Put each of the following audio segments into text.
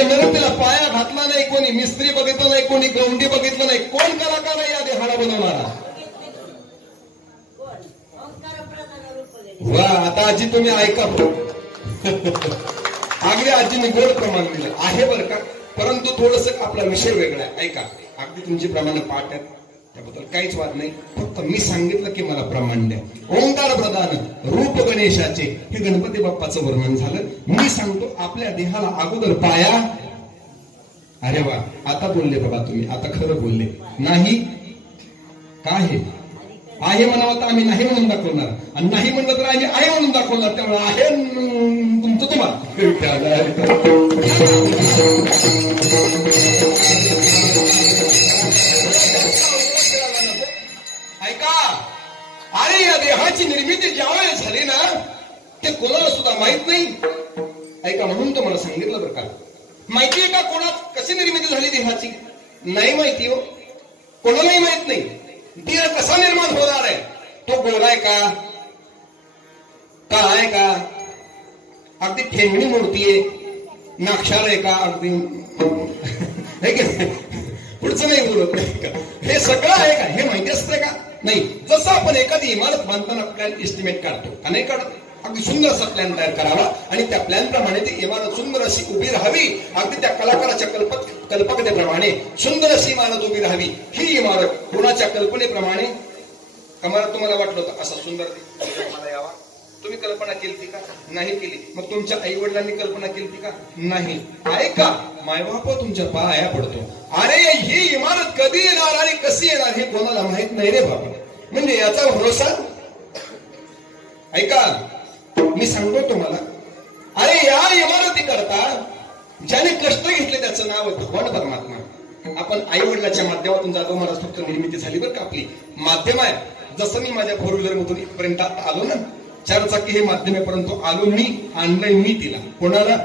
या नृत्याला पाया घातला नाही कोणी, मिस्त्री बघितलं नाही कोणी, गवंडी बघितलं नाही, कोण कलाकार आहे या देहाला बनवणारा? वा, आता आजी तुम्ही ऐका. अगदी आजीने गोड प्रमाण दिलं आहे बरं का, परंतु थोडस आपला विषय वेगळा आहे. ऐका, अगदी तुमची प्रमाणे पाठ आहेत, त्याबद्दल काहीच वाद नाही. फक्त मी सांगितलं की मला प्रमाण द्या. ओंकार प्रधान रूप गणेशाचे हे गणपती बाप्पाचं वर्णन झालं. मी सांगतो आपल्या देहाला अगोदर पाया. अरे वा, आता बोलले बाबा तुम्ही, आता खरं बोलले. नाही काय आहे म्हणावं तर आम्ही नाही म्हणून दाखवणार, आणि नाही म्हणलं तर आम्ही आहे म्हणून दाखवणार. त्यामुळे आहे तुमचं तुम्हाला. ऐका, अरे या देहाची निर्मिती ज्यावेळेस झाली ना, ते कोणाला सुद्धा माहित नाही. ऐका, म्हणून तुम्हाला सांगितलं बरं का. माहितीये का कोणात कशी निर्मिती झाली देहाची? नाही माहिती हो, कोणालाही माहित नाही. देह कसा निर्माण होणार आहे? तो गोरा आहे का, आहे का, अगदी ठेंगणी मूर्ती आहे, नाक्षार आहे का, अगदी पुढचं नाही बोलत नाही का, हे सगळं आहे का हे माहिती असतंय का? नाही. जसं आपण एखादी इमारत बांधताना प्लॅन एस्टिमेट काढतो का नाही काढत, अगदी सुंदर असा प्लॅन तयार करावा आणि त्या प्लॅन प्रमाणे ती इमारत सुंदर अशी उभी राहावी. अगदी त्या कलाकाराच्या कल्पकतेप्रमाणे सुंदर अशी इमारत उभी राहावी. ही इमारत कोणाच्या कल्पनेप्रमाणे कमाल तुम्हाला वाटलं होतं असा सुंदर मला यावा, तुम्ही कल्पना केली का? नाही केली. मग तुमच्या आई वडिलांनी कल्पना केली का? नाही. ऐका, मायबाप तुमच्या पाया पडतो. अरे ही इमारत कधी येणार आणि कशी येणार हे कोणाला माहित नाही रे बाबा. म्हणजे याचा भरोसा. ऐका, मी सांगतो तुम्हाला, अरे या इमारती करता ज्याने कष्ट घेतले त्याचं नाव आहे भगवान परमात्मा. आपण आई वडिलाच्या माध्यमातून जातो. मला फक्त निर्मिती झाली बरं का, आपली माध्यम आहे. जसं मी माझ्या फोर व्हीलर मधून इथपर्यंत आलो ना, 4 चाकी हे माध्यम आहे, परंतु आलो मी, आणलंय मी तिला. कोणाला?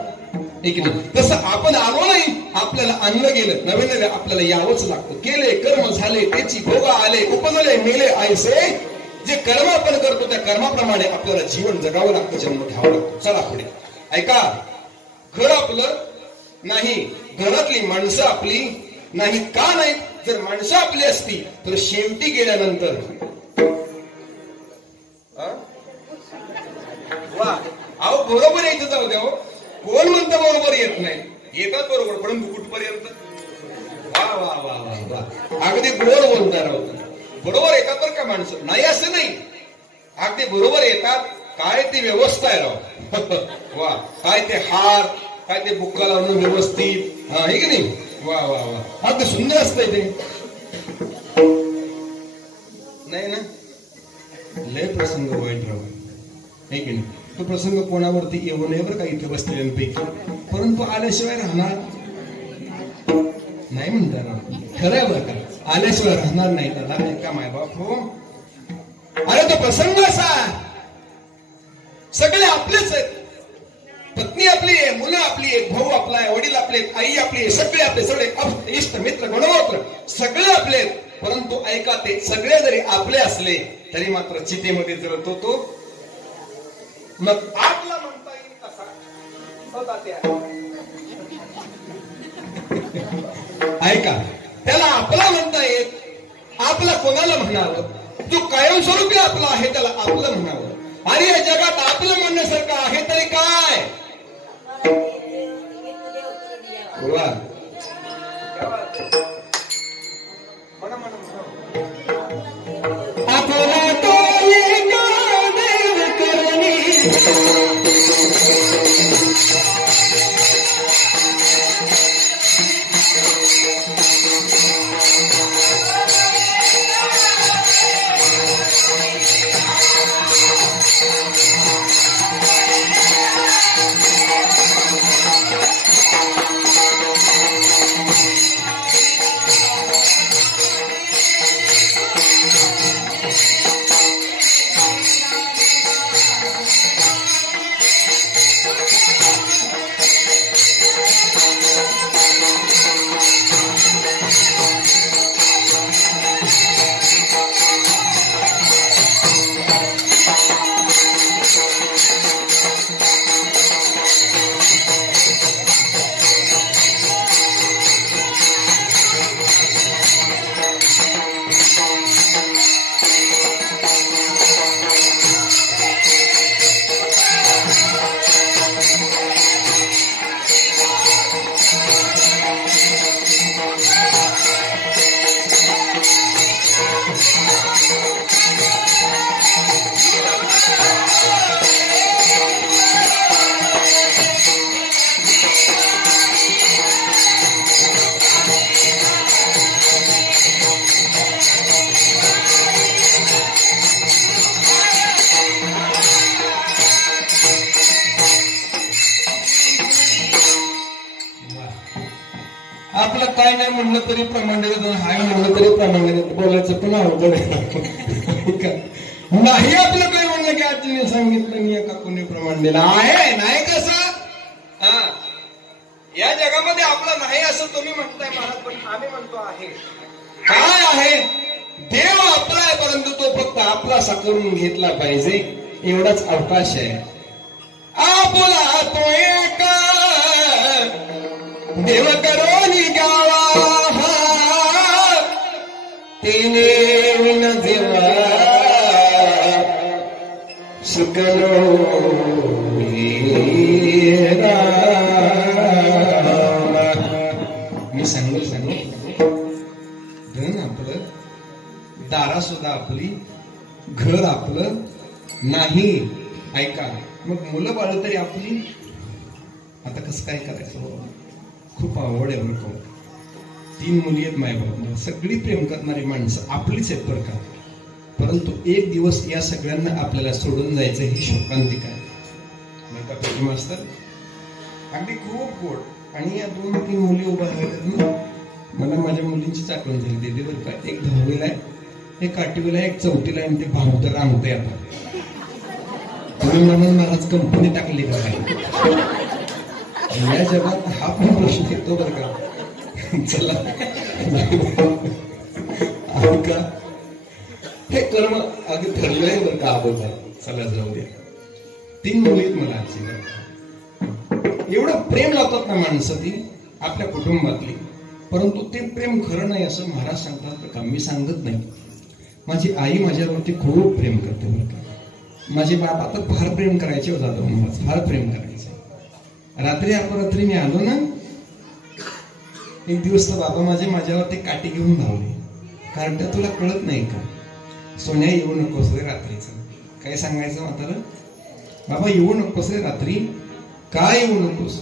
एक नाही. तसं आपण आलो नाही, आपल्याला आणलं गेलं. नवे नवे आपल्याला यावंच लागतं. केले कर्म झाले त्याची भोगा आले, उपजले मेले आयसे. जे कर्म आपण करतो त्या कर्माप्रमाणे आपल्याला जीवन जगावं लागतं, जन्म घ्यावा लागतो. चला पुढे. ऐका, घर आपलं नाही, घरातली माणसं आपली नाही. का नाही? जर माणसं आपली असती तर शेवटी गेल्यानंतर वा, अहो बरोबर यायचं जाऊ द्या. कोण म्हणतं बरोबर येत नाही? येतात बरोबर, परंतु कुठपर्यंत? वा वा वा वा वा, अगदी गोड बोलणार होतं. बरोबर येतात बरं का माणसं, नाही असं नाही, अगदी बरोबर येतात. काय ती व्यवस्था आहे राव. वा, काय ते हार, काय ते बुक्का लावणं व्यवस्थित, हा हे की नाही? वा वा वा, अगदी सुंदर असतंय ते. नाही ना, लय प्रसंग वाईट राव आहे की नाही? तो प्रसंग कोणावरती येऊ नये बरं का इथे बसलेल्यांपैकी, परंतु आल्याशिवाय राहणार नाही म्हणता ना. खरं आहे बरं का, आल्याशिवाय राहणार नाही. दादा नाही का मायबाप हो? अरे तो प्रसंग असा, सगळे आपलेच आहेत. पत्नी आपली आहे, मुलं आपली आहेत, भाऊ आपला आहे, वडील आपले आहेत, आई आपली आहे, सगळे आपले, सगळे इष्ट मित्र गणगोत्र सगळे आपले आहेत. परंतु ऐका, ते सगळे जरी आपले असले तरी मात्र चितेमध्ये जळतो तो. मग आपला म्हणता येईल कसा? ऐका, त्याला आपला म्हणता येत. आपला कोणाला म्हणावं? जो कायमस्वरूपी आपला आहे त्याला आपलं म्हणावं. अरे या जगात आपलं म्हणण्यासारखं आहे तरी काय? बोला. आपला तो देव करणी आपलं काय नाही म्हणलं तरी प्रमाण हाय म्हणलं तरी प्रमाण बोलायचं पण अवघड आहे. नाही आपलं काय म्हणलं की आजीने सांगितलं मी एका कोणी प्रमाण दिलं आहे नाही कसं. हा या जगामध्ये आपलं नाही असं तुम्ही म्हणताय महाराज, पण आम्ही म्हणतो आहे. काय आहे देव आपला आहे, परंतु तो फक्त आपलासा करून घेतला पाहिजे एवढाच अवकाश आहे. आपला तो एक देव करोनी गावा तिने विन देवा सुकलो मी सांगू धन आपलं, दारा सुद्धा आपली, घर आपलं नाही. ऐका मग मुलं बाळ तरी आपली. आता कसं काय करायचं, खूप आवड आहे बरं का. 3 मुली आहेत मायबाप, सगळी प्रेम करणारी माणसं आपलीच आहेत बरं का. परंतु एक दिवस या सगळ्यांना आपल्याला सोडून जायचं ही शोकांतिक आहे बरं का. पेटी मास्तर अगदी खूप गोड. आणि या 2-3 मुली उभ्या राहिल्यात ना, मला माझ्या मुलींचीच आठवण झाली दिली बरं का. एक 10वीला आहे, एक 8वीला आहे, एक 4थीला आहे. आणि ते भावतं रांगतंय आता. तुम्ही म्हणून महाराज कंपनी टाकली का काय या जगात, हा पण प्रश्न येतो बरं का. चला का हे कर्म अगदी ठरलंय बरं का अगोदर. चला जाऊ द्या. 3 मुली आहेत मला आजची. एवढं प्रेम लावतात ना माणसं ती आपल्या कुटुंबातली, परंतु ते प्रेम खरं नाही असं महाराज सांगतात का. मी सांगत नाही. माझी आई माझ्यावरती खूप प्रेम करते बरं का. माझे बाबा तर फार प्रेम करायचे हो जाधव महाराज, फार प्रेम करायचे. रात्री अपरात्री मी आलो ना, एक दिवस तर बाबा माझ्यावरती काठी घेऊन धावले. कारण त्या तुला कळत नाही का, सोन्या येऊ नकोस रे रात्रीचं. काय सांगायचं म्हातारं, बाबा येऊ नकोस रे रात्री. काय येऊ नकोस,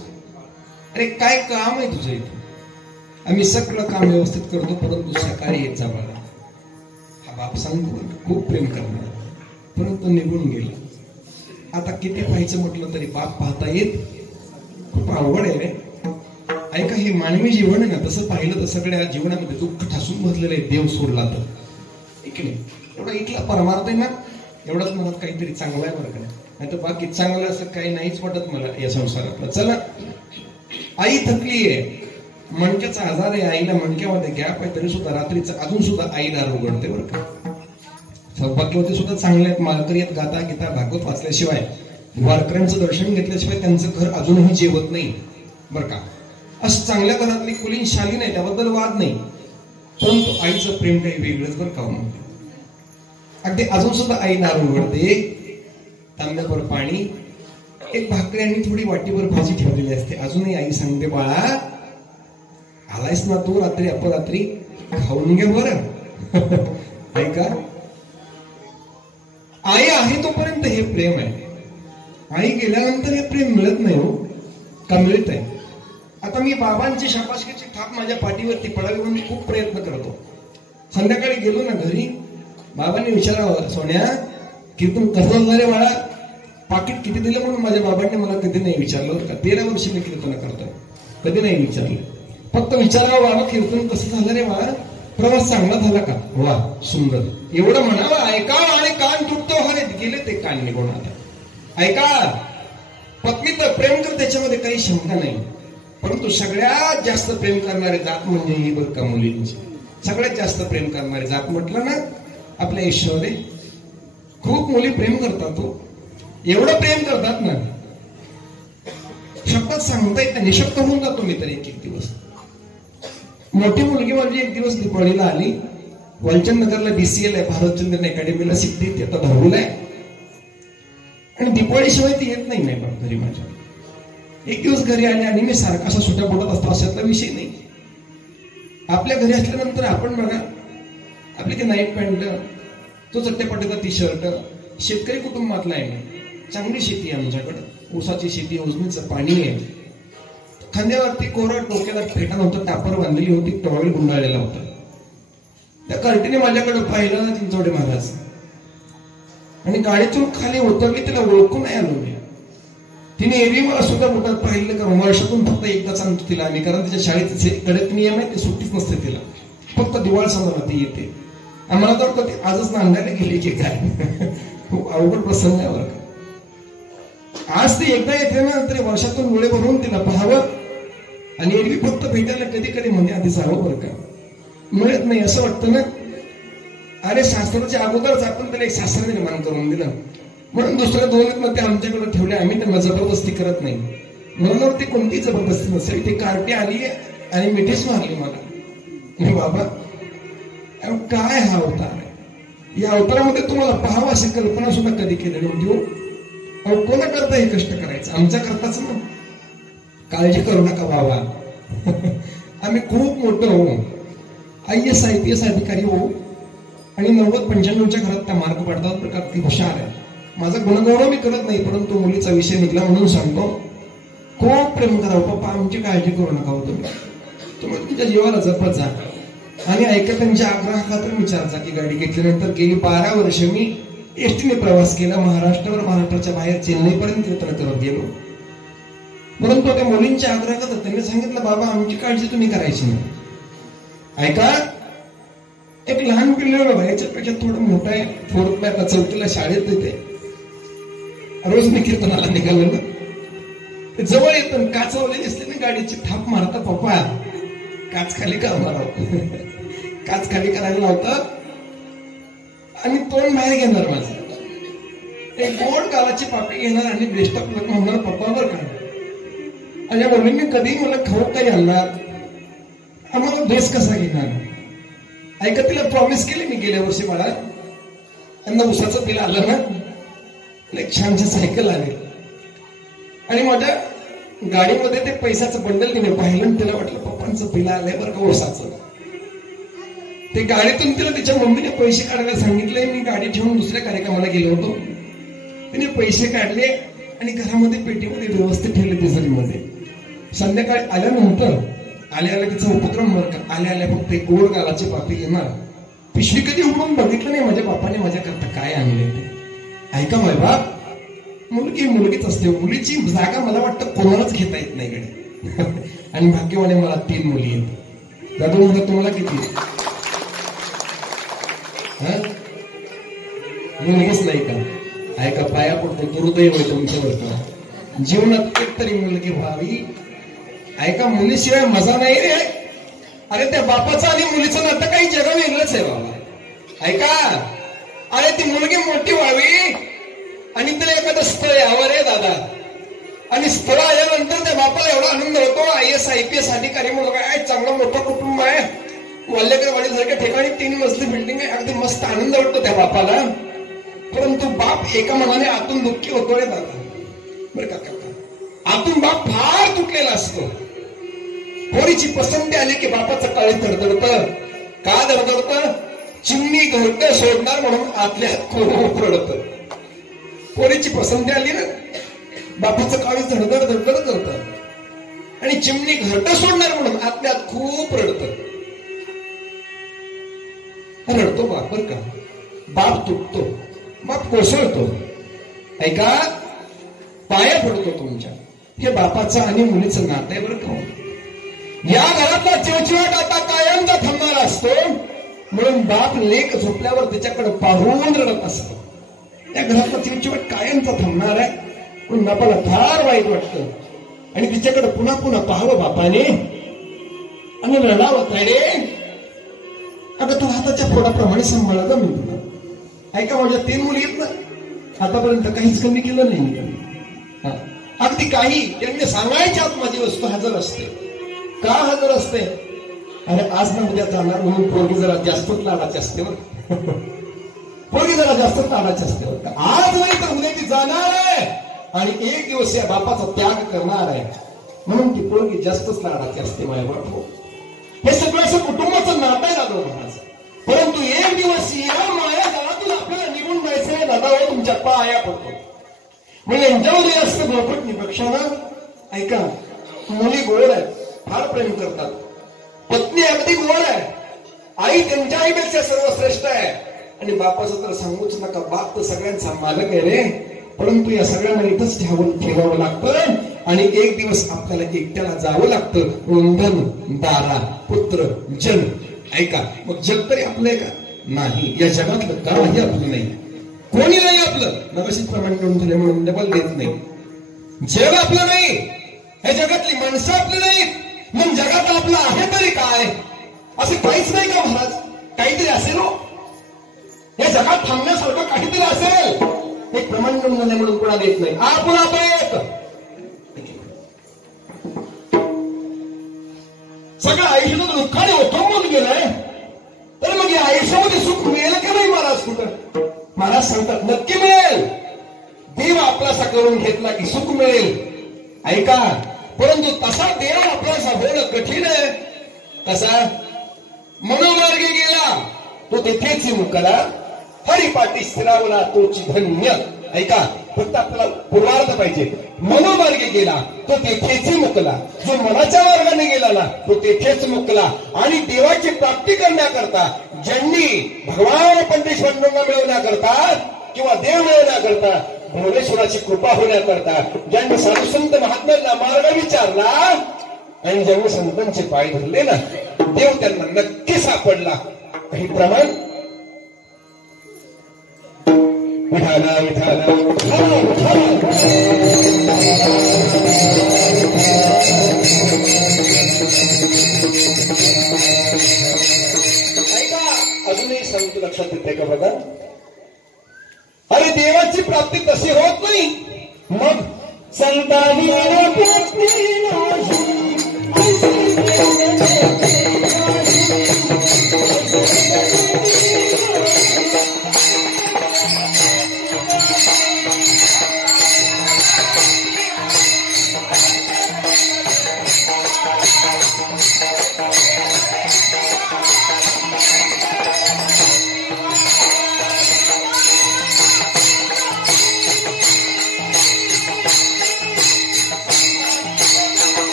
अरे काय काम आहे तुझं इथं. आम्ही सगळं काम व्यवस्थित करतो, परंतु सकाळी येत जा बाळा. हा बाप सांगतो खूप प्रेम करणार, परंतु निघून गेला. आता किती पाहायचं म्हटलं तरी बाप पाहता येत, खूप अवघड आहे रे. ऐका हे मानवी जीवन आहे ना, तसं पाहिलं तर सगळ्या जीवनामध्ये दुःख ठासून भरलेलं आहे. देव सोडला तर नाही एवढा इथला परमार्थ आहे ना, एवढंच मनात काहीतरी चांगलं आहे बरं का. नाही तर बाकी चांगलं असं काही नाहीच वाटत मला या संसारातलं. चला आई थकली आहे, मणक्याचा आजार आहे आईला, मणक्यामध्ये गॅप आहे, तरी सुद्धा रात्रीचं अजून सुद्धा आई दार उघडते बरं का. सौभाग्यवती सुद्धा चांगले आहेत, मालकरी आहेत, गाता गीता भागवत वाचल्याशिवाय, वारकऱ्यांचं दर्शन घेतल्याशिवाय त्यांचं घर अजूनही जेवत नाही बरं का. असं चांगल्या घरातली कुलीन शाली नाही, त्याबद्दल वाद नाही, परंतु आईचं प्रेम काही वेगळंच बरं का. अगदी अजून सुद्धा आई दार उघडते, तांब्याभर पाणी, एक भाकरी आणि थोडी वाटीभर भाजी ठेवलेली असते. अजूनही आई सांगते बाळा आलायस ना तू रात्री अपरात्री, खाऊन घे बरं. ऐका आई आहे तोपर्यंत हे प्रेम आहे, आई गेल्यानंतर हे प्रेम मिळत नाही हो का मिळत आहे. आता मी बाबांची शाबासकीची थाप माझ्या पाठीवरती पडावी म्हणून खूप प्रयत्न करतो. संध्याकाळी गेलो ना घरी, बाबांनी विचारावं सोन्या कीर्तन कसं झालं रे बाळा, पाकिट किती दिलं म्हणून माझ्या बाबांनी मला कधी नाही विचारलं का. 13 वर्षी मी कीर्तन करतोय, कधी नाही विचारलं. फक्त विचारावं बाबा कीर्तन कसं झालं रे बाळा, प्रवास चांगला झाला का, वा सुंदर, एवढं म्हणावं. ऐका आणि कान तुटतो हरे गेले ते कान निघून. आता ऐका, पत्नी तर प्रेम कर त्याच्यामध्ये काही शंका नाही, परंतु सगळ्यात जास्त प्रेम करणारे जात म्हणजे ही बरं का मुलींची. सगळ्यात जास्त प्रेम करणारे जात म्हटलं ना आपल्या ईश्वरे. खूप मुली प्रेम करतात हो, एवढं प्रेम करतात ना शब्दात सांगता येत नाही, निशब्द होऊन जातो मी तर एक दिवस. मोठी मुलगी माझी एक दिवस दिवाळीला आली, वालचंद नगरला BCL आहे, भारतचंद्रन अकॅडमीला सिद्धी, ती आता 10वीला आहे. आणि दिवाळी शिवाय ती येत नाही पण घरी माझ्या. एक दिवस घरी आले आणि मी सारखा असा सुट्या बोलत असतो अशातला विषय नाही. आपल्या घरी असल्यानंतर आपण बघा आपली ती नाईट पॅन्ट, तो चट्टेपट्टेचा टी-शर्ट, शेतकरी कुटुंबातला आहे. चांगली शेती आहे आमच्याकडे, ऊसाची शेती, उजनीचं पाणी आहे. खांद्यावरती कोरा, डोक्याला फेटा नव्हतं, टापर बांधलेली होती, टॉवेल गुंडाळलेला होता. त्या कार्टीने माझ्याकडे पाहिलं ना चिंचोडे महाराज, आणि गाडीतून खाली उतरली, तिला ओळखून नाही आलो मी. तिने एरवी मला सुद्धा मोठ्यात पाहिलं का वर्षातून फक्त एकदाच आणतो तिला आम्ही, कारण तिच्या शाळेचे कडक नियम आहे, ते सुट्टीच नसते तिला, फक्त दिवाळ सणाला ती येते. आम्हाला तर वाटतं ती आजच नांदायला गेली की काय. खूप अवघड प्रसंग आहे बरं का. आज ती एकदा येते ना तरी वर्षातून डोळे भरून तिला पाहावं, आणि एरवी फक्त भेटायला कधी कधी म्हणजे आधी जावं बरं का. मिळत नाही असं वाटतं ना. अरे सासऱ्याच्या अगोदरच आपण त्याला एक सासरा निर्माण करून दिलं, म्हणून दुसऱ्या दोन ते आमच्याकडे ठेवले. आम्ही त्यांना जबरदस्ती करत नाही, म्हणून ती कोणती जबरदस्ती नसेल. ती कार्टी आली आणि मिठीच मारली मला. बाबा काय हा अवतार आहे, या अवतारामध्ये तुम्हाला पाहावं अशी कल्पना सुद्धा कधी केली नव्हती. अहो कोणा करता हे कष्ट करायचं, आमच्या करताच ना. काळजी करू नका बाबा, आम्ही खूप मोठं होऊ, IAS IPS अधिकारी होऊ, आणि 90-95च्या घरात त्या मार्क पडतात प्रकार. ती हुशार आहे. माझा गुणगौरव मी करत नाही, परंतु मुलीचा विषय निघला म्हणून सांगतो, खूप प्रेम करावं. पप्पा आमची काळजी करू नका हो तुम्ही तुमच्या जीवाला जपत जा. आणि ऐका, त्यांच्या आग्रहाखातर विचारचा की गाडी घेतल्यानंतर गेली 12 वर्ष मी एसटीने प्रवास केला, महाराष्ट्रावर, महाराष्ट्राच्या बाहेर चेन्नईपर्यंत कीर्तन करत गेलो. परंतु त्या मुलींच्या आग्रहाखातर त्यांनी सांगितलं, बाबा आमची काळजी तुम्ही करायची नाही. ऐका, एक लहान पिल्लू बघा, याच्यापेक्षा थोडं मोठं आहे, 4th आता 4थीला शाळेत येते. रोज मी कीर्तनाला निघालो ना, ते जवळ येतं, काचवलेली असते ना गाडीची, थाप मारता, पप्पा काच खाली का मारावं, काच खाली करायला लावतं आणि तोंड बाहेर घेणार माझं. एक गोड गालाची पापडी घेणार आणि बेस्ट ऑफ लक म्हणणार, पप्पा बरं का. आणि या मुलींनी कधी मला खाऊ काही आणणार, आम्हाला ड्रेस कसा घेणार. ऐका, तिला प्रॉमिस केली मी गेल्या वर्षी, मला त्यांना उसाचं बिल आलं ना, एक छानशी सायकल आली, आणि माझ्या गाडीमध्ये ते पैशाचं बंडल तिने पाहिलं आणि तिला वाटलं पप्पांचं बिल आलंय बरं का उसाचं. ते गाडीतून तिला तिच्या मम्मीने पैसे काढायला सांगितले. मी गाडी ठेवून दुसऱ्या कार्यक्रमाला गेलो होतो. तिने पैसे काढले आणि घरामध्ये पेटीमध्ये व्यवस्थित ठेवले तिजोरीमध्ये. संध्याकाळी आल्यानंतर आल्या तिचा उपक्रम बरं का, आल्या फक्त एक गोड गालाची पापी घेणार, पिशवी कधी उघडून बघितलं नाही माझ्या बापाने माझ्याकरता काय आणले ते. ऐका माय बाप, मुलगी मुलगीच असते, मुलीची जागा मला वाटतं कोणालाच घेता येत नाही कडे. आणि भाग्यवाने मला 3 मुली आहेत. दादू म्हणतात तुम्हाला किती? मुलगीच नाही का? ऐका, पाया पडतो, दुर्दैव आहे तुमच्यावर, जीवनात एक तरी मुलगी व्हावी. ऐका, मुलीशिवाय मजा नाही रे. अरे त्या बापाचं आणि मुलीचं नातं काही जगा वेगळंच आहे बाबा. ऐका, अरे ती मुलगी मोठी व्हावी आणि तिला एखादं स्थळ यावं रे दादा, आणि स्थळ आल्यानंतर त्या बापाला एवढा आनंद होतो, IAS IPS अधिकारी मुलगा आहे, चांगलं मोठं कुटुंब आहे, वाल्यकरवाडी सारख्या ठिकाणी 3 मजली बिल्डिंग आहे, अगदी मस्त आनंद वाटतो त्या बापाला. परंतु बाप एका मनाने आतून दुःखी होतो रे दादा, बरं का काका. आतून बाप फार तुटलेला असतो. पोरीची पसंती आली की बापाचं काळी धडधडतं. का धडधडतं? चिमणी घरट सोडणार म्हणून आतल्या खूप रडतं. पोरीची पसंती आली ना, बापाचं काळी धडधड धडधड करतं, आणि चिमणी घरट सोडणार म्हणून आतल्यात खूप रडतं. रडतो बाप बरं का. बाप तुटतो, बाप कोसळतो. ऐका, पाया पडतो तुमच्या. हे बापाचं आणि मुलीचं नातं आहे बरं का. या घरातला चिवचिवाट आता कायमचा थांबणारा असतो, म्हणून बाप लेक झोपल्यावर त्याच्याकडे पाहून रडत असतो. या घरातला चिवचिवाट कायमचा थांबणार आहे, म्हणून बापाला फार वाईट वाटतं, आणि तिच्याकडे पुन्हा पुन्हा पाहावं बापाने आणि रडावं. काय रे, अगं तू हाताच्या फोडाप्रमाणे सांभाळा का मी तुला. ऐका, माझ्या 3 मुली आहेत ना, आतापर्यंत काहीच कमी केलं नाही मी. अगदी काही त्यांनी सांगायच्या आत माझी वस्तू हजर असते. का हजर असते? अरे आज ना उद्या जाणार म्हणून पोरगी जरा जास्तच लाडाची असते बरं. पोरगी जरा जास्तच लाडाची असते बरं. आज नाही तर उद्या ती जाणार आहे आणि एक दिवस या बापाचा त्याग करणार आहे, म्हणून ती पोरगी जास्तच लाडाची असते माझ्या बाप. हे सगळं असं कुटुंबाचं नातं आहे दादा महाराज. परंतु एक दिवस या माया जाळातून आपल्याला निघून जायचं आहे दादा, हो तुमच्या पाया पडतो. म्हणजे यांच्यामध्ये असतं भोपट निपक्षानं. ऐका, मुली गोड आहेत, फार प्रेम करतात, पत्नी अगदी गोड आहे, आई त्यांच्या आईपेक्षा सर्वश्रेष्ठ आहे, आणि बापाचं तर सांगूच नका, बाप तर सगळ्यांचा मालक आहे रे. परंतु या सगळ्यांना इथंच ठेवावं लागतं आणि एक दिवस आपल्याला एकट्याला जावं लागतं. वंदन दारा पुत्र जन. ऐका, मग जग तरी आपलं आहे का? नाही. या जगातलं काही आपलं नाही, कोणी नाही आपलं. नवशीच प्रमाण करून दिले म्हणून डबल देत नाही. जग आपलं नाही, या जगातली माणसं आपली नाहीत. मग जगात आपलं आहे तरी काय? असं काहीच नाही का महाराज? काहीतरी असेल हो, या जगात थांबण्यासारखं काहीतरी असेल. एक प्रमाण करून दिले म्हणून कोणा देत नाही. आपण एक सगळं आयुष्यात दुःखाने ओथंबून गेलंय, तर मग या आयुष्यामध्ये सुख मिळेल का नाही महाराज? कुठं? महाराज सांगतात नक्की मिळेल. देव आपलासा करून घेतला की सुख मिळेल. ऐका, परंतु तसा देव आपलासा होणं कठीण आहे. कसा? मनोमार्गे गेला तो तेथेच मुकला, हरिपाठी स्थिरावला तोची धन्य. ऐका, फक्त आपल्याला पूर्वार्थ पाहिजे. मनोमार्गे गेला तो तेथेच मुकला, जो मनाच्या मार्गाने गेला ना तो तेथेच मुकला. आणि देवाची प्राप्ती करण्याकरता, ज्यांनी भगवान पंचेश्वरांना मिळवण्याकरता किंवा देव मिळवण्याकरता, भुवनेश्वराची कृपा होण्याकरता, ज्यांनी साधू संत महात्म्यांना मार्ग विचारला आणि ज्यांनी संतांचे पाय धरले ना, देव त्यांना नक्की सापडला. काही प्रमाण? विठाला विठाला ऐका, अजूनही सांगतो, लक्षात येते का बघा. अरे देवाची प्राप्ती तशी होत नाही. मग संतांनी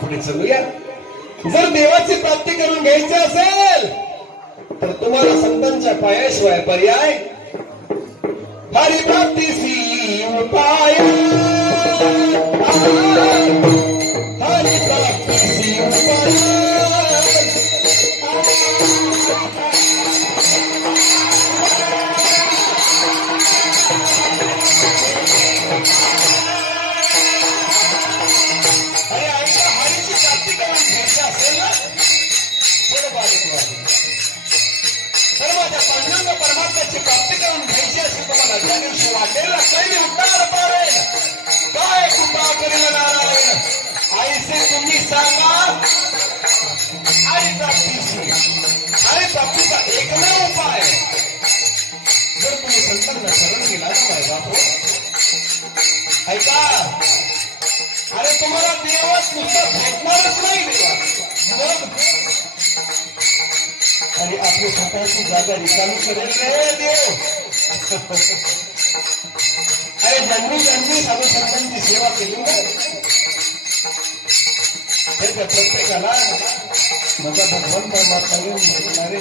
पुढे चलूया. जर देवाची प्राप्ती करून घ्यायची असेल तर तुम्हाला संतांच्या पायाशिवाय पर्याय. हरिप्राप्तीसी उपाय, हरिप्राप्तीसी उपाय. परमात्म्याची प्राप्ती करून घ्यायची असेल तुम्हाला, ज्या दिवशी वाटेल कैली उद्धार पावेल, काय कृपा करेल नारायण. आईसे तुम्ही सांगा हरिप्राप्तीशी. हरिप्राप्तीचा एकमेव उपाय, जर तुम्ही संतांना शरण गेला ना माझ्या बापू, ऐका, अरे तुम्हाला देवच नुसतं भेटणारच नाही. देवा मग अरे आपली स्वतःची जागा रिकामी करेल रे देव. अरे ज्यांनी साधू संतांची सेवा केली ना, त्या प्रत्येकाला माझा भगवान परमात्मा येऊन भेटणारे.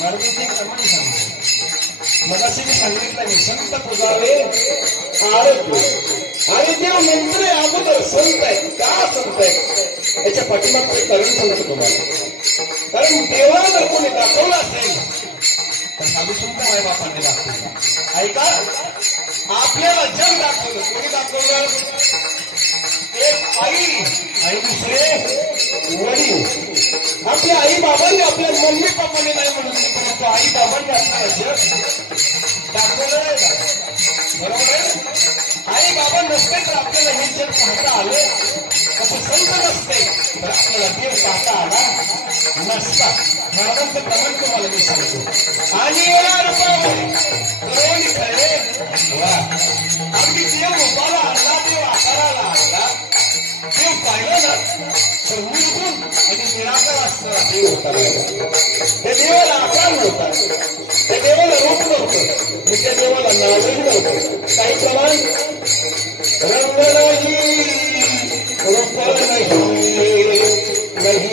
मार्गीचे प्रमाण सांगतो. मगाशी मी सांगितलं मी संत पुजावे आरोग्य आणि देव मंत्र अगोदर संत आहे. का संत आहे याच्या पाठीमागचं कारण सांगतो तुम्हाला. कारण देवाला जर कोणी दाखवलं असेल तर साधू संत माय बापाने दाखवलं. ऐका, आपल्याला जग दाखवलं. कोणी दाखवलं? एक आई आणि दुसरे वडील. आपल्या आई बाबांनी, आपल्या मम्मी पप्पाने नाही म्हणून, परंतु आई बाबांनी आपल्याला जग दाखवलं. बरोबर आहे. आई बाबा नसते तर आपल्याला हे जग पाहता आलं, कसं संत नसते तर आपल्याला देव पाहता आला नसता. महाराजांचं प्रमाण तुम्हाला मी सांगतो. आणि या रूपामध्ये करोनी खरे वा अगदी देव रूपाला आणला, देव आकाराला आणला, देव पाहिलं ना तर निर्गुण आणि निराकार असणारा देव होता. त्या देवाला आकार नव्हता, त्या देवाला रूप नव्हतं, मी त्या देवाला नावही नव्हतं. काही प्रमाण रंग नाही, रूप नाही,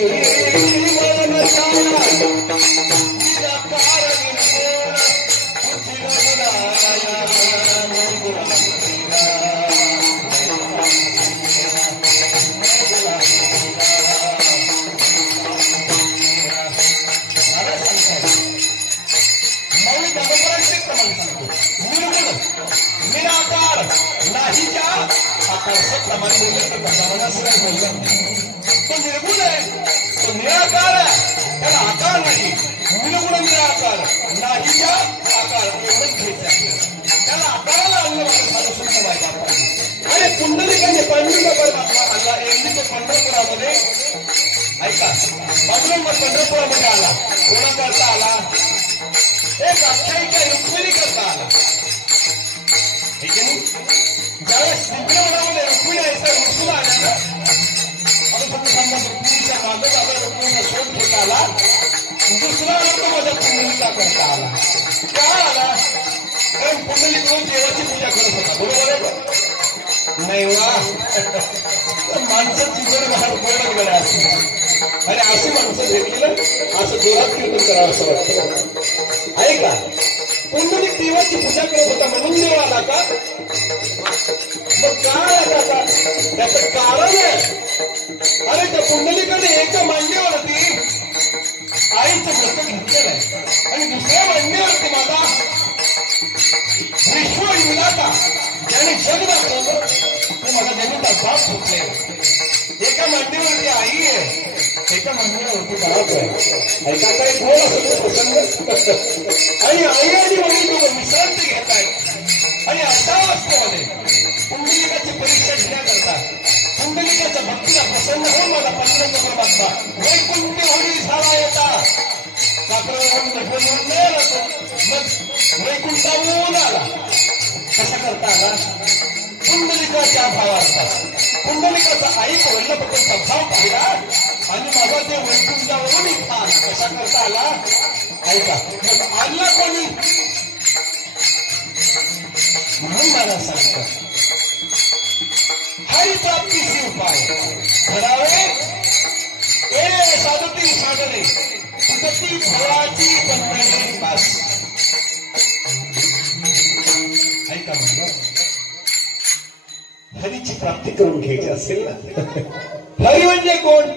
निराकार नाहीच्या आकाराचं प्रमाण तो निर्गुण आहे, तो निराकार आहे, त्याला आकार नाही. निर्गुण निराकार नाहीच्या आकार एवढंच घ्यायचं, त्याला आकाराला आणलं माझं सुद्धा माहिती. आणि पुंडलिकाने पांडुरंग परमात्मा आणला. एकदी तो पंढरपुरामध्ये ऐका, पांडुरंग पंढरपुरामध्ये आला, कोणा करता आला? एक आख्यायिका रुक्मिणी करता आला. ठीक आहे, ज्यावेळेस सिंधुवनामध्ये रुक्मिणी यायचं रुक्मिणी आल्या ना, आता फक्त सांगा रुक्मिणीच्या मागत आला, रुक्मिणीचा शोध घेता आला. दुसरा अर्थ माझा पुंडलिका करता आला. का आला? कारण पुंडलिक रोज देवाची पूजा करत होता. बरोबर आहे का नाही? वा माणसाची जर बाहेर बोलत गेल्या असं, आणि अशी माणसं भेटलं असं जोरात कीर्तन करावं असं वाटतं. आहे का? पुंडलिक देवाची पूजा करत होता म्हणून देव आला का? मग काय आला का? त्याचं कारण आहे, अरे त्या पुंडलिकाने एका मांडीवरती आईचं व्रत घेतलेलं आहे आणि दुसऱ्या मांडीवरती माझा विश्व विधाता ज्याने जग दाखवलं तो माझा जन्मचा बाप सुटले. एका मांडीवरती आई आहे, एका मांडीवरती बाप आहे. ऐका काय गोड असं प्रसंग. आणि आई आणि वडील लोक विश्रांती घेत आहेत आणि अशा अवस्थेमध्ये पुंडलिकाची परीक्षा घेण्याकरता पुंडलिकाच्या भक्तीला प्रसन्न होऊन माझा पांडुरंग परमात्मा वैकुंठ होडी झाला येता मग वैकुंठावरून आला. कसा करता आला? पुंडलिकाच्या भावार्थ. पुंडलिकाचा आई वल्लभपतीचा भाव पाहिला आणि माझा ते वैकुंठावरून इथं आला. कसा करता आला? ऐका, मग आणला कोणी? म्हणून मला सांगतात हरिप्राप्तीचे उपाय घडावे ए साधती साधने सुगती फळाची बनवणे बस. ऐका म्हणलं, हरीची प्राप्ती करून घ्यायची असेल ना. हरी म्हणजे कोण?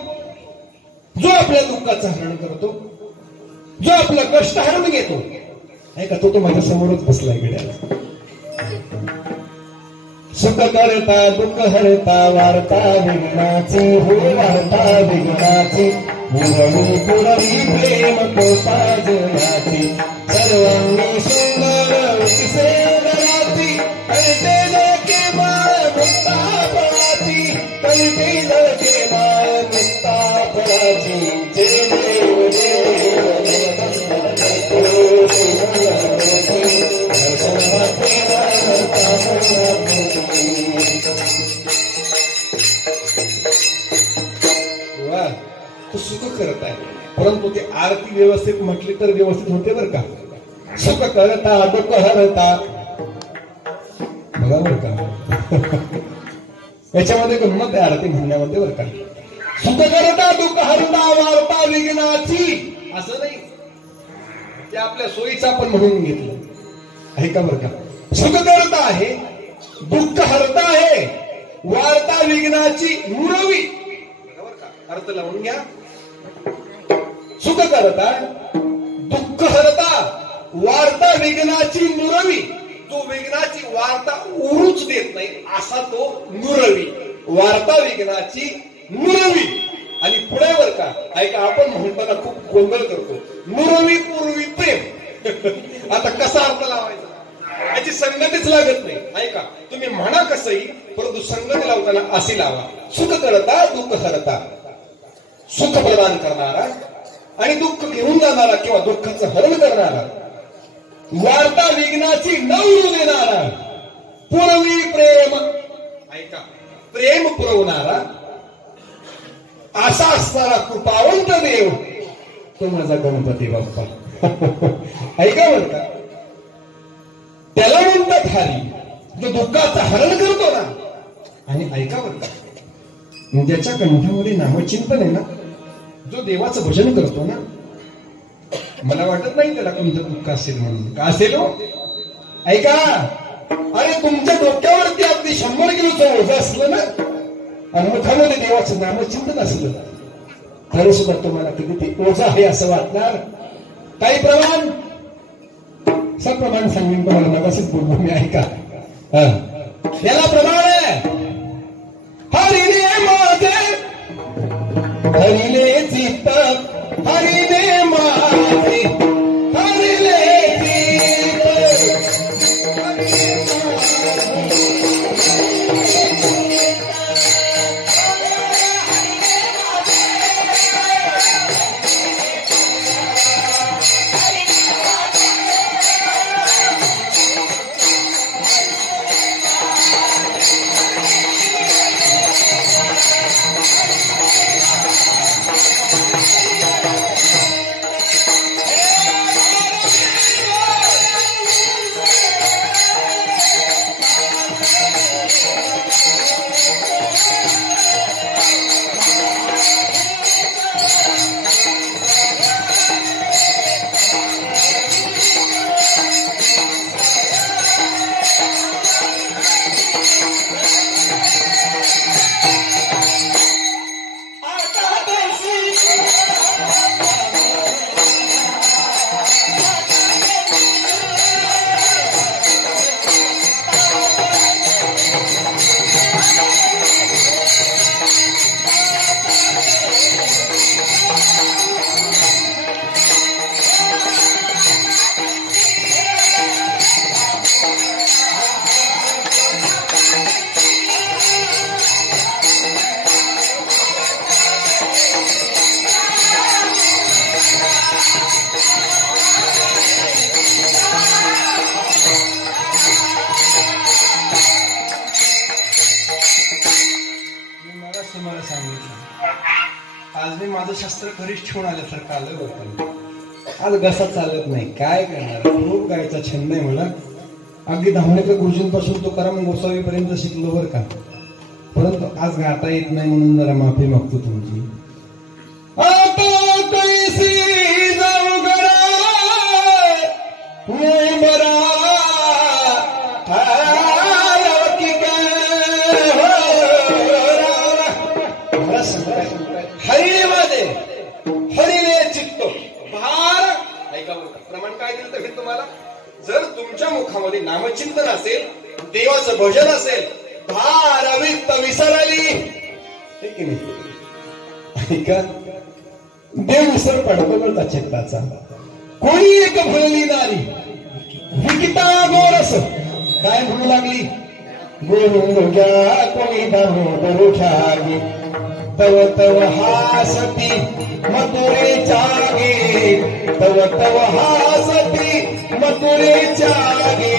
जो आपल्या दुःखाचं हरण करतो, जो आपलं कष्ट हरून घेतो. ऐका, तो माझ्या समोरच बसलाय गड्याला. सुख करता दुःख हरता वार्ता विघ्नाची, हो वार्ता विघ्नाची, पुरवी पुरवी प्रेम कोटा जगाची, सर्वांनी सुंदर सुंदराची, कळते जळके माळ मुक्ता फळाची, कळते जळके माळ मुक्ता फळाची. जय देव देव तो सुख करत आहे, परंतु ते आरती व्यवस्थित म्हटली तर व्यवस्थित होते बर का. सुख करता दुःख हरता, बघा बर का, याच्यामध्ये गंमत आहे आरती म्हणण्यामध्ये बर का. सुख करता दुःख हरता वार्ता विघ्नाची, असं नाही ते आपल्या सोयीचं आपण म्हणून घेतलं आहे का बर का. सुख करता आहे, दुःख हरता आहे, वार्ता विघ्नाची मुरवी. अर्थ लावून घ्या. सुख करता दुःख हरता वार्ता विघ्नाची मुरवी. तो विघ्नाची वार्ता उरूच देत नाही असा तो मुरवी. वार्ता विघ्नाची मुरवी. आणि पुढे बर का, ऐका, आपण म्हणताना खूप गोंधळ करतो. मुरवी पूर्वी प्रेम. आता कसा अर्थ लावायचा? माझी संगतीच लागत नाही. ऐका, तुम्ही म्हणा कसंही, परंतु संगती लावताना अशी लावा. सुख करता दुःख हरता, सुख प्रदान करणारा आणि दुःख घेऊन जाणारा किंवा दुःखाचं हरण करणारा, वार्ता विघ्नाची नवरू देणारा, पुरवी प्रेम, ऐका, प्रेम पुरवणारा असा असणारा कृपावंत देव तो माझा गणपती बाप्पा. ऐका बरं का, त्याला म्हणतात हरी, जो दुःखाचं हरण करतो ना. आणि ऐका बरं का, ज्याच्या कंठामध्ये नामचिंतन आहे ना, जो देवाचं भजन करतो ना, मला वाटत नाही त्याला कोणतं दुःख असेल म्हणून. का असेल हो? ऐका, अरे तुमच्या डोक्यावरती अगदी 100 किलोचं ओझं असलं ना आणि मुखामध्ये देवाचं नामचिंतन असलं तरी सुद्धा तुम्हाला कधी ते ओझं आहे असं वाटणार. काही प्रमाण सप्रमाण सांगेन तुम्हाला, मगाशीच बोललो मी. ऐका, याला प्रमाण आहे. हरिने माझे हरिले चित्त, हरिने माझे हरिले चित्त, तुम्हाला सांगितलं आज मी माझं शास्त्र घरीच ठेवून आल्यासारखं आलं होतं. आज घसा चालत नाही, काय करणार. खूप गायचा छंद आहे मला. अगदी धामणेकर गुरुजींपासून तो करम गोसावीपर्यंत शिकलो बरं का, परंतु आज गाता येत नाही म्हणून जरा माफी मागतो तुमची. हरिले माझे हरिले चित्त भार. ऐका प्रमाण काय दिलं तर तुम्हाला, जर तुमच्या मुखामध्ये नामचिंतन असेल, देवाचं भजन असेल, भार अवित्त विसरली. ठीक आहे, ऐका, देव विसर पडतो बरं चित्ताचा. कोणी एक भरली नारी विकिता गोरस, काय म्हणू लागली, गोविंद घ्या कोणी दामोदर घ्यावी, तव तव हासती मथुरे जागे, तव तव हासती मथुरे जागे,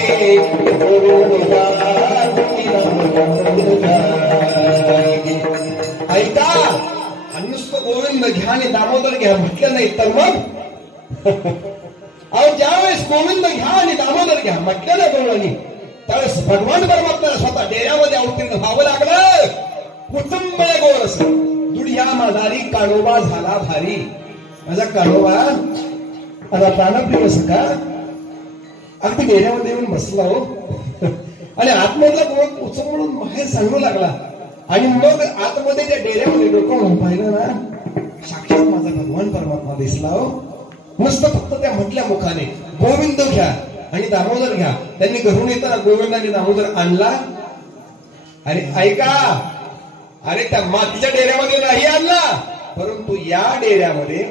ऐका, नुसतं गोविंद घ्या आणि दामोदर घ्या म्हटलं नाही तर मग अहो ज्यावेळेस गोविंद घ्या आणि दामोदर घ्या म्हटलं ना गौरवानी, त्यावेळेस भगवान परमात्म्याला स्वतः डेऱ्यामध्ये अवतीर्ण व्हावं लागलं. कुचंबळ गोरस दुडिया माझारी काळोबा झाला भारी. माझा काळोबा माझा प्राणप्रिय सखा अगदी डेऱ्यामध्ये येऊन बसला हो आणि आतमधला गोळ उचंबळून बाहेर सांगू लागला. आणि मग आतमध्ये त्या डेऱ्यामध्ये डोकं पाहिलं ना, साक्षात माझा भगवान परमात्मा दिसला हो. नुसतं फक्त त्या म्हटल्या मुखाने गोविंद घ्या आणि दामोदर घ्या. त्यांनी घरून येताना गोविंद आणि दामोदर आणला. आणि ऐका, अरे त्या मातीच्या डेऱ्यामध्ये नाही आणला, परंतु या डेऱ्यामध्ये,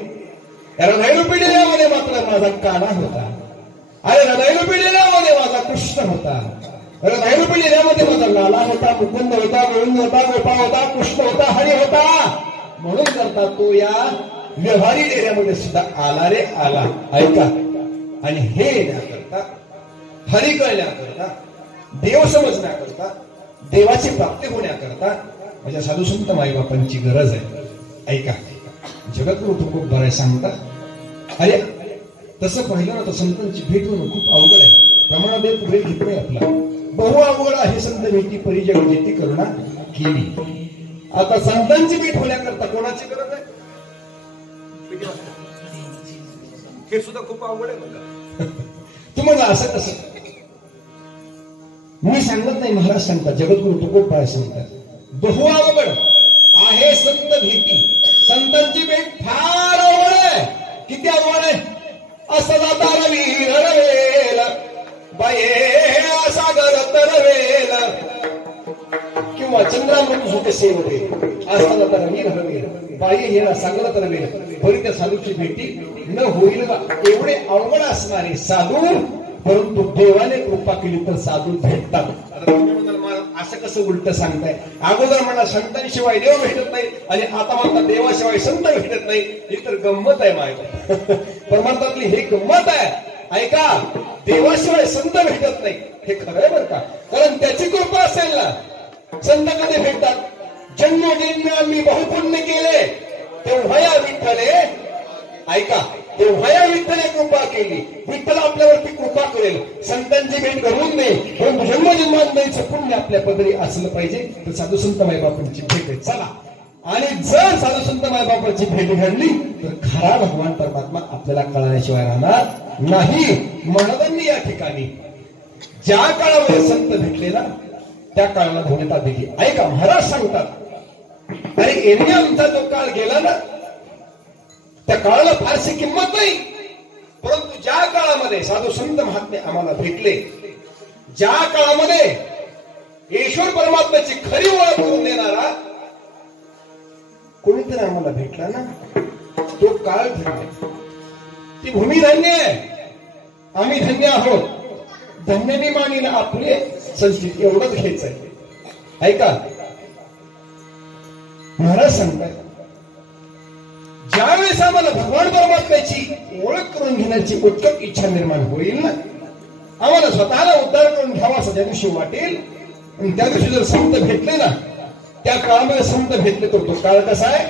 हृदयरूपी डेऱ्यामध्ये मात्र माझा काना होता. अरे हृदयरूपी लेण्यामध्ये माझा कृष्ण होता, हृदयरूपी लेण्यामध्ये माझा लाला होता, मुकुंद होता, गोविंद होता, गोपाळ होता, कृष्ण होता, हरी होता. म्हणून करता तो या व्यवहारी डेऱ्यामध्ये सुद्धा आला रे आला. ऐका, आणि हे येण्याकरता, हरी कळण्याकरता, देव समजण्याकरता, देवाची प्राप्ती होण्याकरता माझ्या साधू संत माईबापांची गरज आहे. ऐका, जगद्गुरु तुकोबाराय सांगतात, अरे तसं पाहिलं ना तर संतांची भेट होणं खूप अवघड आहे. प्रमाणादेव भेट घेत नाही आपला, बहु अवघड आहे. संत भेटी परिजग जेती करुणा केली. आता संतांची भेट होण्याकरता कोणाची गरज आहे? हे सुद्धा खूप अवघड आहे बघा. तुम्हाला असं कसं? मी सांगत नाही, महाराज सांगतात, जगद्गुरु तुकोबाराय सांगतात, बहु अवघड आहे संत भेटी. संतांची भेट फार अवघड आहे. किती अवघड आहे? असं जाता रवी रवेल बाये सागर तरवेल, किंवा चंद्रामृत होते सेवते असं जाता रवी रवेल बाये येणा सागर तरवेल. बरी त्या साधूची भेटी न होईल का? एवढे अवघड असणारे साधू, परंतु देवाने कृपा केली तर साधू भेटतात. असं कसं उलट सांगताय? अगोदर म्हणा संतांशिवाय देव भेटत नाही, आणि आता म्हणता देवाशिवाय संत भेटत नाही. ही तर गंमत आहे माहिती. परमार्थातली हे गंमत आहे. ऐका, देवाशिवाय संत भेटत नाही हे खरं आहे बरं का. कारण त्याची कृपा असेल ना, संत कधी भेटतात? जन्मोजन्मी आम्ही बहुपुण्य केले तेव्हा या विठ्ठले, ऐका, तेव्हा या विठ्ठले कृपा केली. विठ्ठल आपल्यावरती कृपा करेल. संतांची भेट घडवून दे, परंतु जन्मजन्मांचं पुण्य आपल्या पदरी असलं पाहिजे. तर साधू संत माईबापांची भेट आहे. चला, आणि जर साधू संत माईबापांची भेट घडली तर खरा भगवान परमात्मा आपल्याला कळण्याशिवाय राहणार नाही. म्हणून या ठिकाणी ज्या काळामध्ये संत भेटले ना, त्या काळाला धन्यता दिली. ऐका, महाराज सांगतात, अरे एरवी आमचा जो काळ गेला ना, त्या काळाला फारशी किंमत नाही. परंतु ज्या काळामध्ये साधू संत महात्मे आम्हाला भेटले, ज्या काळामध्ये ईश्वर परमात्म्याची खरी ओळख करून देणारा कोणीतरी आम्हाला भेटला ना, तो काळ धन्य. ती भूमी धन्य आहे, आम्ही धन्य आहोत. धन्यने मानीन आपले संस्कृती, एवढंच घ्यायचंय. ऐका, महाराज सांगतात, ज्यावेळेस आम्हाला भगवान परमात्म्याची ओळख करून घेण्याची उत्कट इच्छा निर्माण होईल ना, आम्हाला स्वतःला उद्धार करून घ्यावा असं ज्या दिवशी वाटेल, आणि त्या दिवशी जर संत भेटले ना, त्या काळामध्ये संत भेटले तर तो काळ कसा आहे?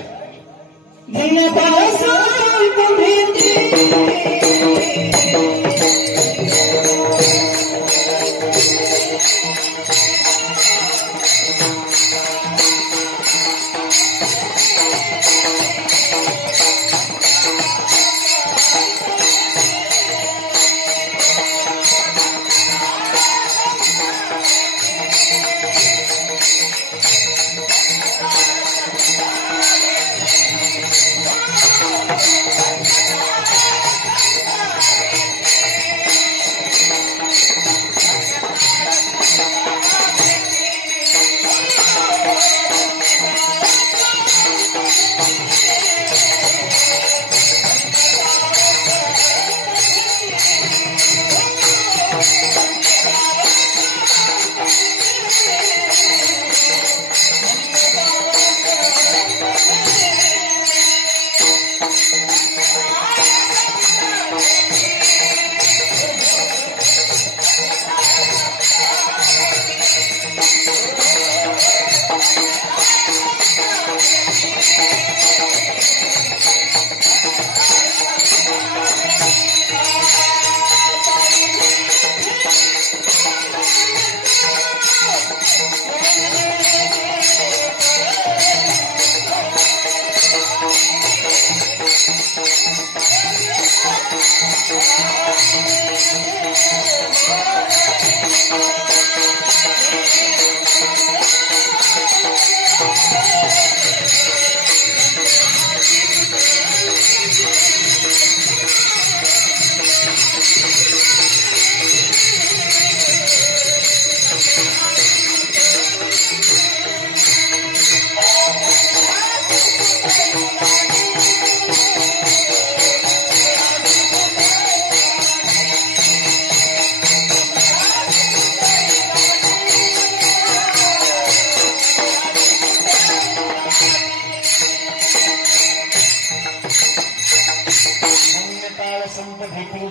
संत भेटी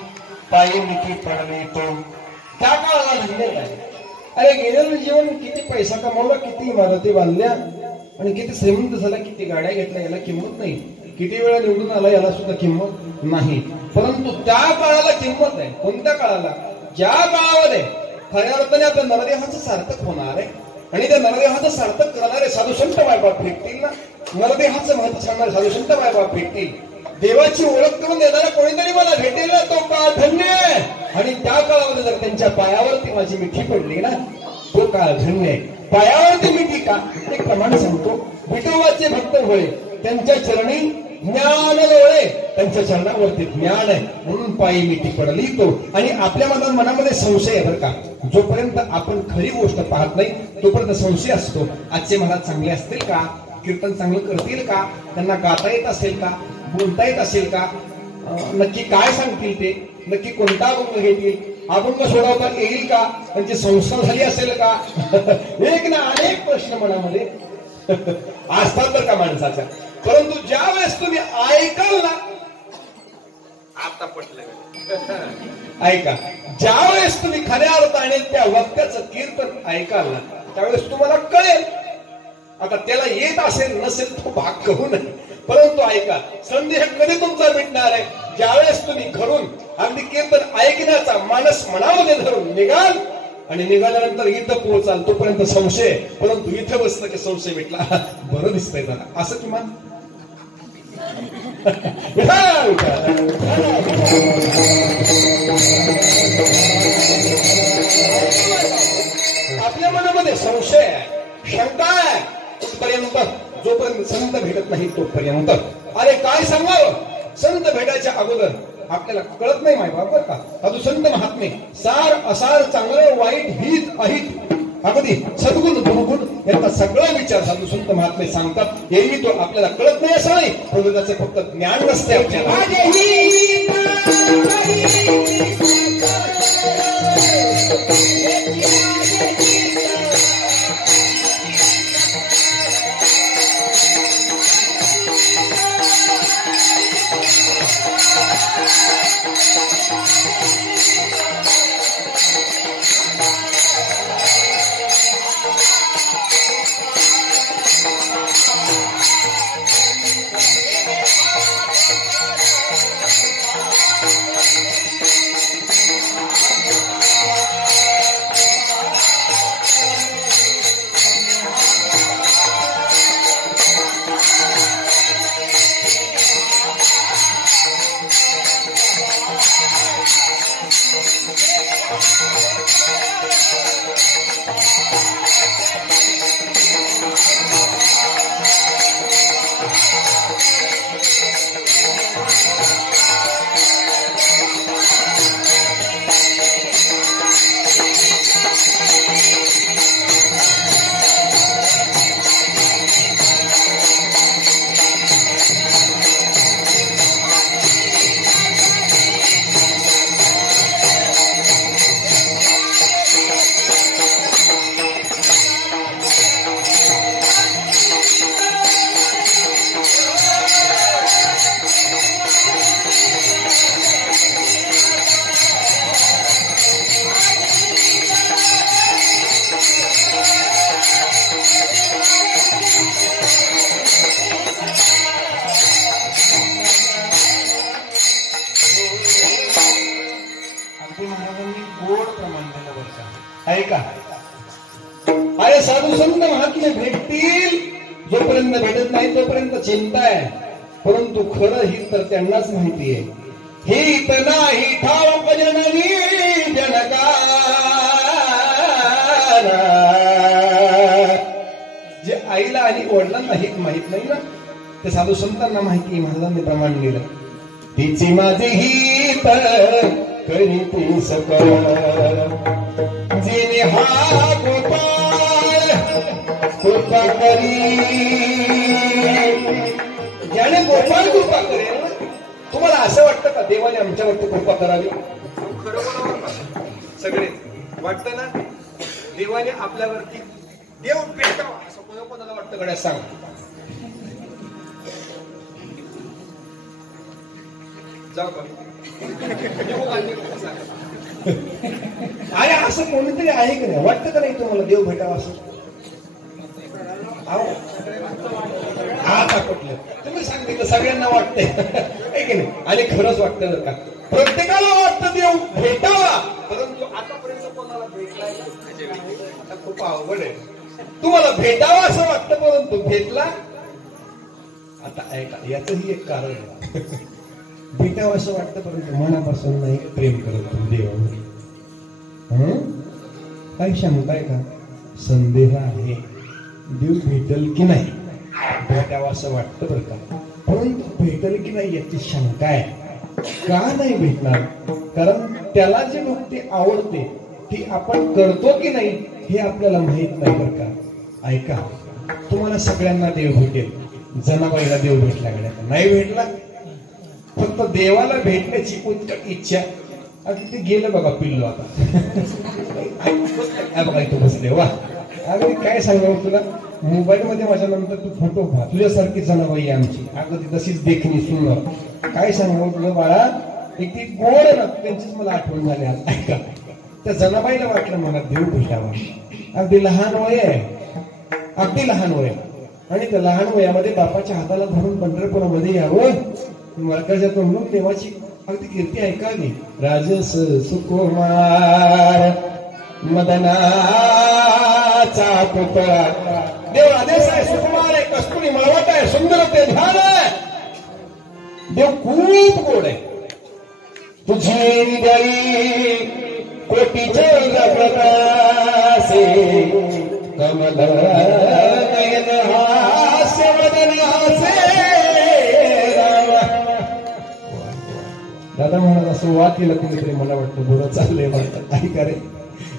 पायी मिठी पडले तो. त्या काळाला धन्य काय. अरे गेलेलं जीवन किती पैसा कमावला, किती इमारती बांधल्या आणि किती श्रीमंत झाला, किती गाड्या घेतल्या, याला किंमत नाही. किती वेळा निवडून आला याला सुद्धा किंमत नाही. परंतु त्या काळाला किंमत आहे. कोणत्या काळाला? ज्या काळामध्ये खऱ्या अर्थाने आपल्या नरदेहाचं सार्थक होणार आहे आणि त्या नरदेहाचं सार्थक करणारे साधू संत मायबाप भेटतील ना. नरदेहाचं महत्व सांगणारे साधू संत मायबाप भेटतील. देवाची ओळख करून देणारा कोणीतरी मला भेटेल ना, तो काळ धन्य आहे. आणि त्या काळामध्ये जर त्यांच्या पायावरती माझी मिठी पडली ना, तो काळ धन्य आहे. पायावरती मिठी का? एक प्रमाण सांगतो. विठोबाचे भक्त होळे त्यांच्या चरणी ज्ञान लोळे, त्यांच्या चरणावरती ज्ञान आहे म्हणून पायी मिठी पडली तो. आणि आपल्या मनामध्ये संशय आहे बरं का. जोपर्यंत आपण खरी गोष्ट पाहत नाही तोपर्यंत संशय असतो. आजचे महाराज चांगले असतील का? कीर्तन चांगलं करतील का? त्यांना गाता येत असेल का? बोलता येत असेल का? नक्की काय सांगतील ते? नक्की कोणता अभंग घेतील? अभंग सोडवता येईल का? त्यांची संस्था झाली असेल का? एक ना अनेक प्रश्न मनामध्ये असतात तर का माणसाच्या. परंतु ज्या वेळेस तुम्ही ऐकाल ना, आता पटलं ऐका, ज्या वेळेस तुम्ही खऱ्या अर्थाने त्या वक्त्याचं कीर्तन ऐकाल ना, त्यावेळेस तुम्हाला कळेल. आता त्याला येत असेल नसेल तो भाग करू नये, परंतु ऐका, संदेह कधी तुमचा मिटणार आहे? ज्यावेळेस तुम्ही घरून अगदी कीर्तन ऐकण्याचा मानस मनामध्ये धरून निघाल आणि निघाल्यानंतर इथं पोहोचाल तोपर्यंत संशय, परंतु इथं बसलं की संशय मिटला. बरं दिसतंय जरा असं किमान. आपल्या मनामध्ये संशय आहे, शंका आहे, कुठपर्यंत? जोपर्यंत संत भेटत नाही तोपर्यंत. अरे काय सांगावं, संत भेटायच्या अगोदर आपल्याला कळत नाही माय बाबा का. साधू संत महात्मे सार असार चांगलं वाईट हित अहित अगदी सद्गुण दुर्गुण यांचा सगळा विचार साधू संत महात्मे सांगतात. एरवी तो आपल्याला कळत नाही असं नाही, परंतु त्याचे फक्त ज्ञान नसते आपल्याला. ऐका, अरे साधू संत महात्मे भेटतील, जोपर्यंत भेटत नाही तोपर्यंत चिंता आहे. परंतु खरं ही तर त्यांनाच माहिती आहे. हित नाही ठाऊक जननी जनकाला, जे आईला आणि वडिलांना हित माहित नाही ना, ते साधू संतांना माहिती. महाराजांनी प्रमाण दिलं, तिची माझी हित करीती सकळ, जिने हा गोपाळ कृपा करी. ज्याने गोपाळ कृपा करेल, तुम्हाला असं वाटतं का देवाने आमच्यावरती कृपा करावी? सगळे वाटतं ना देवाने आपल्यावरती देव भेटावा असं कोणाला वाटतं? गड्या सांग. जाऊ का? आणि असं कोणीतरी आहे की नाही, वाटतं का नाही तुम्हाला देव भेटावा असं? आता कुठलं तुम्ही सांगितलं सगळ्यांना वाटतंय आहे की नाही? आणि खरंच वाटतं बरं का, प्रत्येकाला वाटतं देव भेटावा, परंतु आतापर्यंत कोणाला भेटलाय? आता खूप अवघड आहे. तुम्हाला भेटावा असं वाटतं परंतु भेटला? आता ऐका, याचंही एक कारण आहे. भेटावं असं वाटतं परंतु मनापासून नाही प्रेम करत तुम्ही देवावर. काही शंका आहे का? संदेह आहे, देव भेटल की नाही? भेटावं असं वाटतं बरं का, परंतु भेटल की नाही याची शंका आहे. का नाही भेटणार? कारण त्याला जी भक्ती आवडते ती आपण करतो की नाही हे आपल्याला माहित नाही बरं का. ऐका, तुम्हाला सगळ्यांना देव भेटेल, जनाबाईला देव भेटला का नाही भेटला? फक्त देवाला भेटण्याची उत्कट इच्छा. अगदी ते गेलं बघा पिल्लो आता. बघा इथं बसले वा. अगदी काय सांगावं तुला, मोबाईल मध्ये माझ्या नंतर तू फोटो पहा, तुझ्यासारखी जनाबाई आमची अगदी तशीच देखणी सुंदर. काय सांगावं तुला बाळा, एक ती गोड ना, त्यांचीच मला आठवण झाली आज. ऐका, त्या जनाबाईला वाटलं मला देव भेटावा. अगदी लहान वय आहे, अगदी लहान वय, आणि त्या लहान वयामध्ये बापाच्या हाताला धरून पंढरपुरामध्ये यावं, मरकाच्या तोंडून देवाची अगदी कीर्ती ऐकावी. राजस सुकुमार मदनाचा पुतळा, देव राजस आहे, सुकुमार आहे, कस्तुरी मावट आहे, सुंदर ते ध्यान आहे. देव खूप गोड आहे. तुझी गाई कोटीच्या प्रकाशे कमल नयन हास्य वदनाचे. दादा म्हणत असं वाद केलं कुणीतरी, मला वाटतं बरं चाललंय म्हणतात. काही करे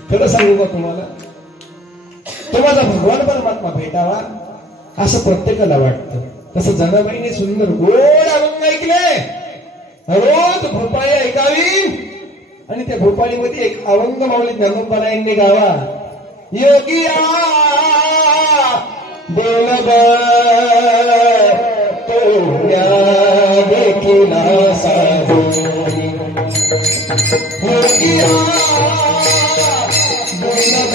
खरं सांगू का तुम्हाला, तुम्हाला भगवान परमात्मा भेटावा असं प्रत्येकाला वाटतं. तसं जनाबाईने सुंदर गोड अभंग ऐकले, रोज भोपाळी ऐकावी, आणि त्या भोपाळीमध्ये एक अभंग माऊली ज्ञानोबारायांनी गावा. योगिया बोलब तो देखीला साधू, योगिया बोलब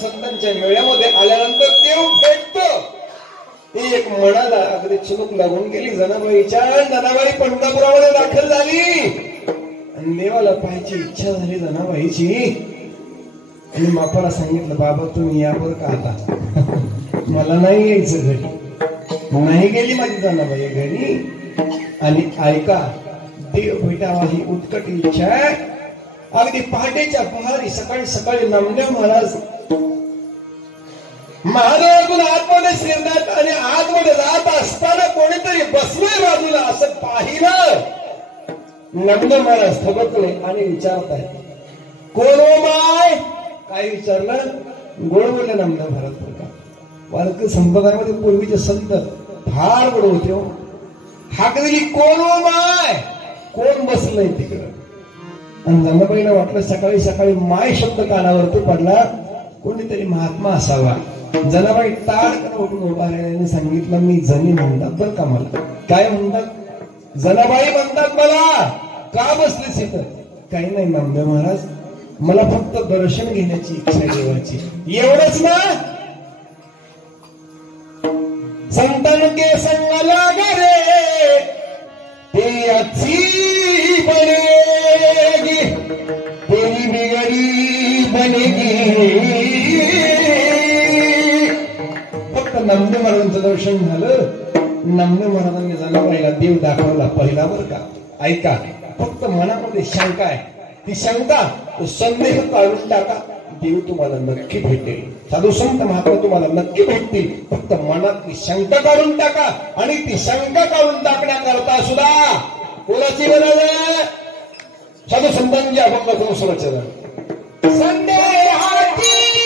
संतांच्या मेळ्यामध्ये आल्यानंतर देव भेटतो. ही एक मनाला अगदी चुनूक लागून गेली जनाबाईच्या. जनाबाई पंढरपुरामध्ये दाखल झाली आणि देवाला पाहायची इच्छा झाली जनाबाईची. आणि बापाला सांगितलं, बाबा तुम्ही या बरं का आता, मला नाही यायचं घरी. नाही गेली माझी जनाबाई घरी. आणि ऐका, देव भेटावा ही उत्कट इच्छा आहे. अगदी पहाटेच्या पहारी सकाळी सकाळी नामदेव महाराजातून आतमध्ये शिरतात, आणि आतमध्ये जात असताना कोणीतरी बसलोय बाजूला असं पाहिलं. नामदेव महाराज थबकले आणि विचारत आहे, कोण हो माय? काय विचारलं? गोड बोलले नामदेव महाराज. वारकरी संप्रदायामध्ये पूर्वीचे संत फार गोड होते. हाक दिली, कोण हो माय? कोण बसलंय तिकडं? आणि जनाबाईला वाटलं सकाळी सकाळी माय शब्द कानावरती पडला, कोणीतरी महात्मा असावा. जनाबाई ताडकन उठून उभा राहिल्याने सांगितलं, मी जनी म्हणतात बरं का मला. काय म्हणतात? जनाबाई म्हणतात मला, का बसलीस इथं? काही नाही नामदेव महाराज, मला फक्त दर्शन घेण्याची इच्छा देवाची, एवढंच ना? संतन के संग लागरे ते अच्छी बनेगी, तेरी बिगड़ी बनेगी. फक्त नामदेव महाराजांचं दर्शन झालं नामदेव महाराजांनी जनावराला देव दाखवला पहिला बरं का. ऐका, फक्त मनामध्ये शंका आहे, ती शंका तो संदेह काढून टाका, देव तुम्हाला नक्की भेटेल. साधू संत महात्मा तुम्हाला नक्की भेटतील. फक्त मनातली शंका काढून टाका. आणि ती शंका काढून टाकण्याकरता सुद्धा कोणाची गरज आहे? साधू संतांची अभंग करून सुरक्षा संदेहाची